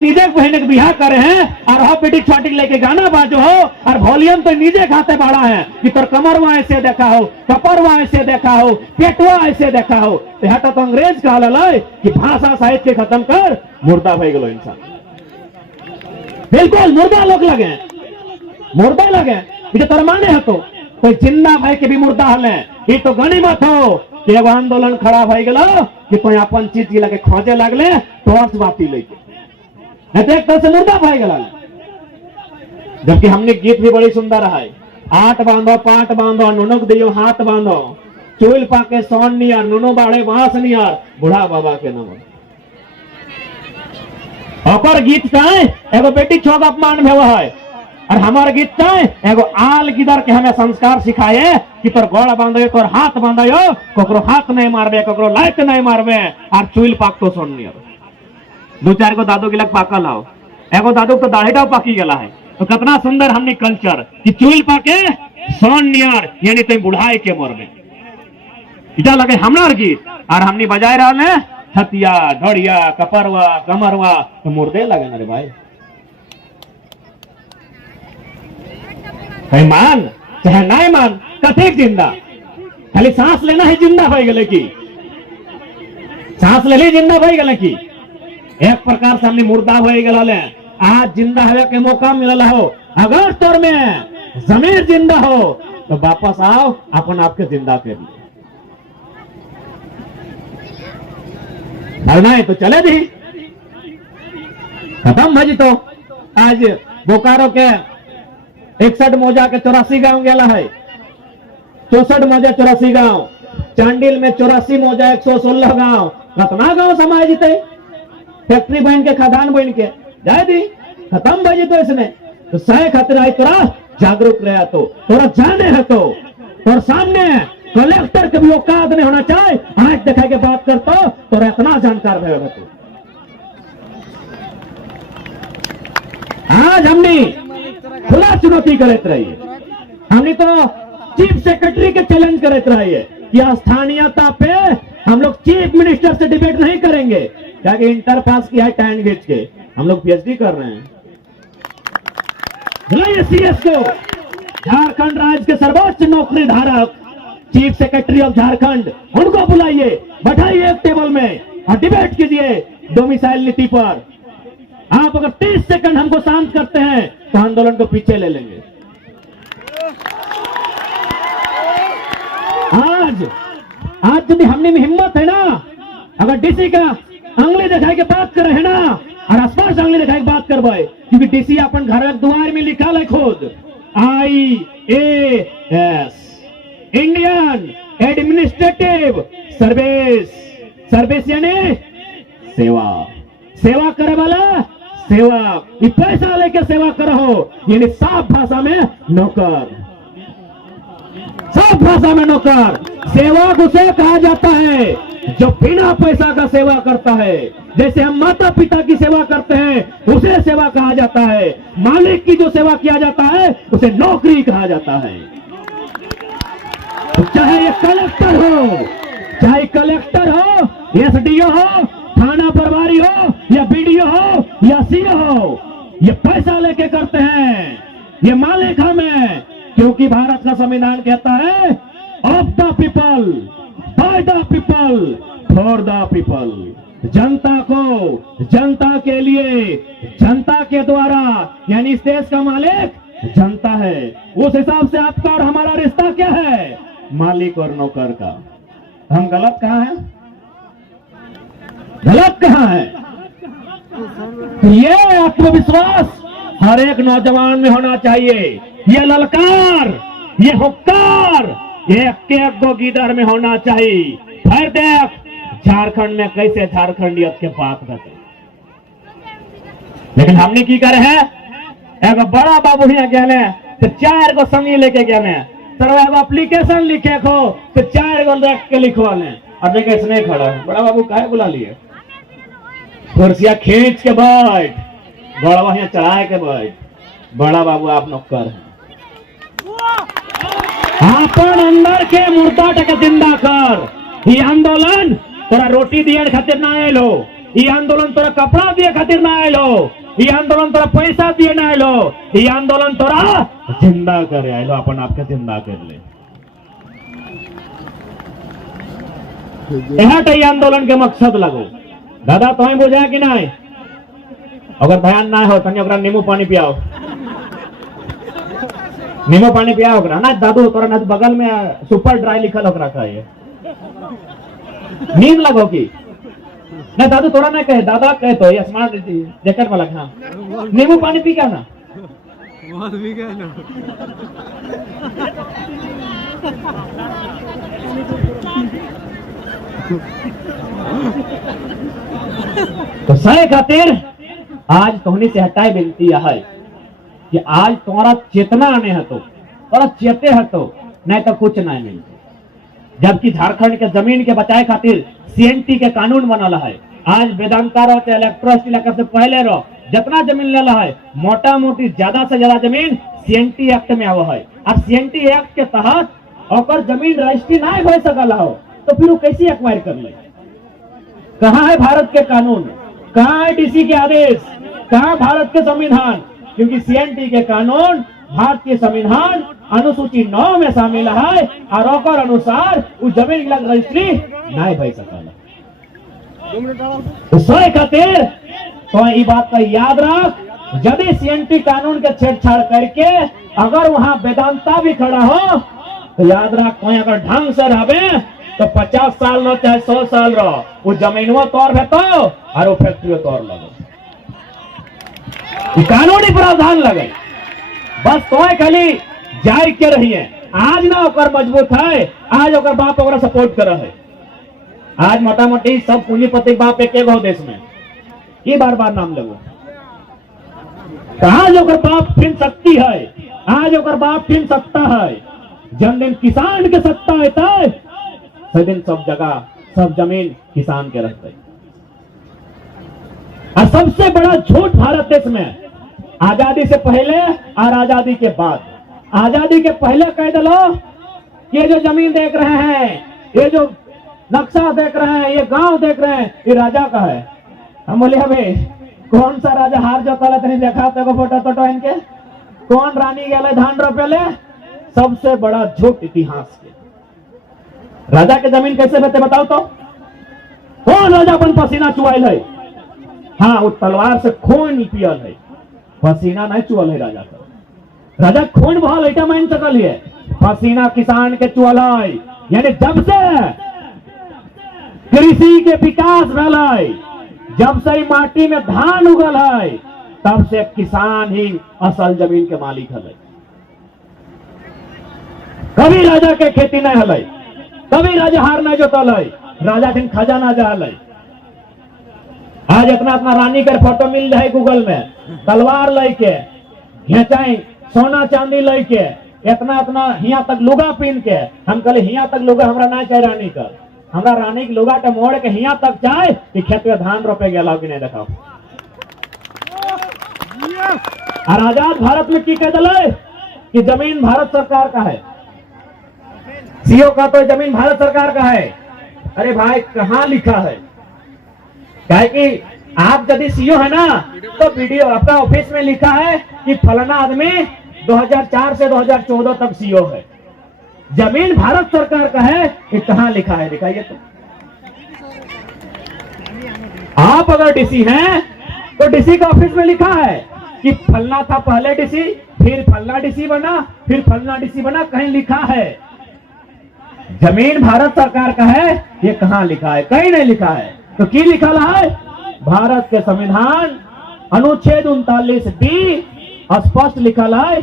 नीचे बहन के बिहार करे हैं और हो बेटी छोटी लेके गाना बाजो हो और वॉल्यूम तो नीचे खाते बाड़ा है कि तोर कमरवा ऐसे देखा हो, कपरवा ऐसे देखा हो, पेटवा ऐसे देखा हो। तो अंग्रेज कहा लय कि भाषा साहित्य के खत्म कर, मुर्दा भाई गलो इंसान। बिल्कुल मुर्दा लोग लगे, मुर्दा लगे तोर माने है तो कोई जिंदा भाई के भी मुर्दा हले। ये तो गनीमत हो कि एगो आंदोलन खड़ा भाई गलो कि कोई अपन चीज के लगे खोजे लगले टॉर्च बाती लेके, नहीं तो एक तरह से मुर्दा भाई गला। जबकि हमने गीत भी बड़ी सुंदर है, आठ बांधो पाट बांधो नुनुक दियो हाथ बांधो, चूल पाके सोन नियर नुनो बाड़े बांस नियर बूढ़ा बाबा के नाम। और गीत का एगो बेटी छोक अपमान में है और हमारे गीत का एगो आल गिदर के हमें संस्कार सिखाए कि तोर गोड़ बांधो तोर हाथ बांधो, कोकरो हाथ नहीं मारबे, कोकरो लाइट नहीं मारबे और चूल पाक तो सोन नियर। दो चार को दादू के लग पाकल हो, एगो दादू तो दाढ़ीटा पाकी गला है। तो कितना सुंदर हमने कल्चर कि चूल पाके सोन नियर यानी तुम बुढ़ाई के मरबे। इटा लगे हमार गीत और हमने बजाए रहा छतिया ढोड़िया कपरवा कमरवा तो मुर्दे लगे ना रे भाई। भाई मान चाहे नहीं मान कथी जिंदा, खाली सांस लेना ही जिंदा हो गए की, सांस ले जिंदा हो गए की। एक प्रकार से हमने मुर्दा हो गए, आज जिंदा होने के मौका मिलल हो। अगर तोर में जमीर जिंदा हो तो वापस आओ अपन आपके जिंदा कर लिए, नहीं तो चले दी खत्म भजी। तो आज बोकारो के 61 मौजा के 84 गांव गया है, 64 मौजा 84 गांव, चांडिल में 84 मौजा 116 गांव, कितना गांव समाज जीते। फैक्ट्री बन के खदान बन के जाए दी खत्म बजे। तो इसमें तो सह खतरा है, तोरा जागरूक रहा तो तोरा जाने है तो तोर सामने कलेक्टर के भी औकात नहीं होना चाहिए। आंख दिखा के बात करतो तोरा इतना जानकार रहेगा तू। आज हमने खुला चुनौती करते रहिए, हमने तो चीफ सेक्रेटरी के चैलेंज करते रहिए कि स्थानीयता पे हम लोग चीफ मिनिस्टर से डिबेट नहीं करेंगे। क्या कि इंटर पास किया है टैन गेट के, हम लोग पीएचडी कर रहे हैं। बुलाइए सीएस को, झारखंड राज्य के सर्वोच्च नौकरी धारक चीफ सेक्रेटरी ऑफ झारखंड, उनको बुलाइए, बैठाइए एक टेबल में और डिबेट कीजिए डोमिसाइल नीति पर। आप अगर 30 सेकंड हमको शांत करते हैं तो आंदोलन को पीछे ले लेंगे। आज यदि हमने में हिम्मत है ना, अगर डीसी का अंगली दिखाई के बात करे है ना और आसपास अंगली दिखाई के बात करवाए, क्योंकि डीसी अपन घर द्वार में लिखा है खुद IAS Indian administrative service, service यानी सेवा, सेवा करे वाला सेवा, ये पैसा लेके सेवा करो, यानी साफ भाषा में नौकर, साफ भाषा में नौकर। सेवक उसे कहा जाता है जो बिना पैसा का सेवा करता है। जैसे हम माता पिता की सेवा करते हैं उसे सेवा कहा जाता है, मालिक की जो सेवा किया जाता है उसे नौकरी कहा जाता है। तो चाहे ये कलेक्टर हो, चाहे कलेक्टर हो, एसडीओ हो, थाना प्रभारी हो या बीडीओ हो या सीओ हो, ये पैसा लेके करते हैं, ये मालिक हम हैं। क्योंकि भारत का संविधान कहता है of the people, by the people, for the people. जनता को, जनता के लिए, जनता के द्वारा, यानी इस देश का मालिक जनता है। उस हिसाब से आपका और हमारा रिश्ता क्या है, मालिक और नौकर का। हम गलत कहां हैं, गलत कहां है? ये आत्मविश्वास हर एक नौजवान में होना चाहिए, ये ललकार, ये हुक्कार एक गो गीदर में होना चाहिए। फिर देख झारखंड में कैसे झारखंडियत के बात करते, लेकिन हमने की करे है, एक बड़ा बाबू ही गए तो 4 गो संगी लेके गए, तो एप्लीकेशन लिखे खो तो 4 गो देख के लिखवा लें और देखे इसने खड़ा है। बड़ा बाबू काहे बुला लिए, कुर्सिया खींच के बैठ, बड़ा यहाँ चढ़ा के बैठ। बड़ा बाबू आप नौकर हैं, अपन अंदर के मुर्दा टके जिंदा कर। ये आंदोलन तोरा रोटी दिए खातिर ना आयल हो, ये आंदोलन तोरा कपड़ा दिए खातिर ना आयल हो, ये आंदोलन तोरा पैसा दिए ना आयल हो, ये आंदोलन तोरा जिंदा करे आयल हो, अपन आपके जिंदा कर ले। ये आंदोलन के मकसद लगो दादा, तुम्हें बुझा कि नहीं? अगर ध्यान ना हो तनी ओकरा नींबू पानी पियाओ, नींबू पानी पियाओ ओकरा ना दादू, तोरा ना बगल में सुपर ड्राई लिखल ओकरा कहे, नींद लगो की ना दादू, तोरा ना कहे दादा कहे तो ये स्मार्ट जैकेट वाला। हाँ नींबू पानी पी क्या ना तो सही खातिर आज तोहनी से हटाई बिनती है कि आज तुम्हारा चेतना आने है तो तोरा चेते है तो नहीं तो कुछ नहीं मिलते। जबकि झारखंड के जमीन के बचाए खातिर सीएनटी के कानून बनल है। आज वेदांता रहो इलेक्ट्रोस्ट इलाका से पहले रहो जितना जमीन लेला है मोटा मोटी ज्यादा से ज्यादा जमीन सीएनटी एक्ट में आवा है। और सीएनटी एक्ट के तहत और जमीन रजिस्ट्री नहीं हो सकल हो तो फिर वो कैसे एक्वायर कर ले? कहाँ है भारत के कानून, कहाँ है डीसी के आदेश, कहाँ भारत के संविधान? क्योंकि सीएनटी के कानून भारतीय संविधान अनुसूची 9 में शामिल है और ओकर अनुसार उस जमीन की रजिस्ट्री नहीं हो सकल। सोए खातिर तो ये बात का याद रख, यदि सीएनटी कानून के छेड़छाड़ करके अगर वहां वेदांता भी खड़ा हो तो याद रख, कोई अगर ढंग से रहे तो 50 साल लो चाहे 100 साल रहो, वो जमीनों तौर है तो और वो फैक्ट्री तौर लगे, कानूनी प्रावधान लगे। बस तो खाली जाय के रहिए। आज ना ओकर मजबूत है, आज ओकर बाप ओकरा सपोर्ट कर है। आज मोटा मोटी सब पूंजीपति बाप एक हो देश में, ये बार बार नाम लगो। आज ओकर बाप फिर शक्ति है, आज ओकर बाप फिर सत्ता है। जन दिन किसान के सत्ता है दिन सब जगह सब जमीन किसान के रहते। और सबसे बड़ा झूठ भारत देश में आजादी से पहले और आजादी के बाद, आजादी के पहले कह दलो ये जो जमीन देख रहे हैं, ये जो नक्शा देख रहे हैं, ये गांव देख रहे हैं, ये राजा का है। हम बोले हमें कौन सा राजा हार जोतल तनी देखा तो फोटो तो इनके, कौन रानी गए धान रोपेले? सबसे बड़ा झूठ इतिहास के। राजा के जमीन कैसे बते बताओ तो? कौन राजा अपन पसीना चुआल है? हाँ वो तलवार से खून पियल है, पसीना नहीं चुअल है राजा का। राजा खून बहा लेटा मान सकल है, पसीना किसान के चुअल है। यानी जब से कृषि के विकास भला है, जब से माटी में धान उगल है, तब से किसान ही असल जमीन के मालिक है। कभी राजा के खेती नहीं हल, कभी राजा हार नहीं जोतल है, राजा दिन खजाना जहल है। आज इतना इतना रानी के फोटो मिल जाए गूगल में, तलवार लेके घेचाई सोना चांदी लेके इतना इतना हिया तक लुगा पहन के, हम कहले हिया तक लुगा हमरा ना चाहे रानी का, हमरा रानी के लुगा के मोड़ के हिया तक चाहे कि खेत में धान रोपे गया कि नहीं देखाओ। और आजाद भारत में की कह दिले कि जमीन भारत सरकार का है। सीओ का तो जमीन भारत सरकार का है। अरे भाई कहां लिखा है? कहे कि आप यदि सीओ है ना तो वीडियो आपका ऑफिस में लिखा है कि फलाना आदमी 2004 से 2014 तक सीओ है। जमीन भारत सरकार का है, ये कहां लिखा है? दिखाइए तो। आप अगर डीसी हैं तो डीसी का ऑफिस में लिखा है कि फलना था पहले डीसी, फिर फलना डीसी बना, फिर फलना डीसी बना, कहीं लिखा है। जमीन भारत सरकार का है, ये कहां लिखा है? कहीं नहीं लिखा है। तो की लिखा है? भारत के संविधान अनुच्छेद 39B स्पष्ट लिखा है,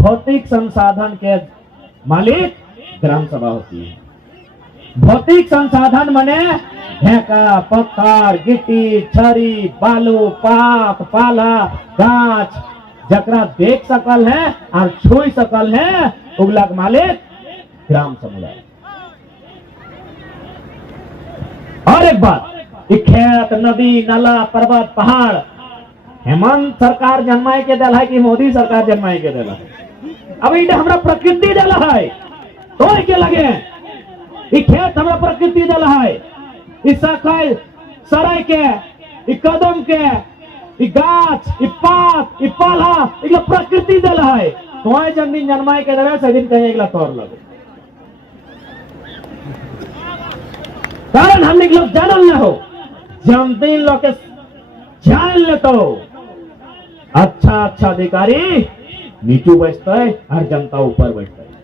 भौतिक संसाधन के मालिक ग्राम सभा होती है। भौतिक संसाधन मने ढेका, पत्थर, गिट्टी, छरी, बालू, पात, पाला, गाछ, जकरा देख सकल है और छू सकल है, उगला मालिक ग्राम समुदाय। और एक बात, खेत, नदी, नाला, पर्वत, पहाड़ हेमंत सरकार जन्माए के दिला है कि मोदी सरकार जन्माए के दिला है? अब ये हमरा प्रकृति दिला है तो के लगे, ये खेत हमरा प्रकृति दिला है। इस सराय के इ कदम के, इ गाछ, इ पात, इ पाला, इगला प्रकृति दल है। तो जन दिन जन्माए के दरे से दिन कहीं इगला तोड़ लगे। कारण हम लोग जानल न हो, जम दिन लोग के जान ले तो अच्छा अच्छा अधिकारी नीचू बैठता है और जनता ऊपर बैठता है।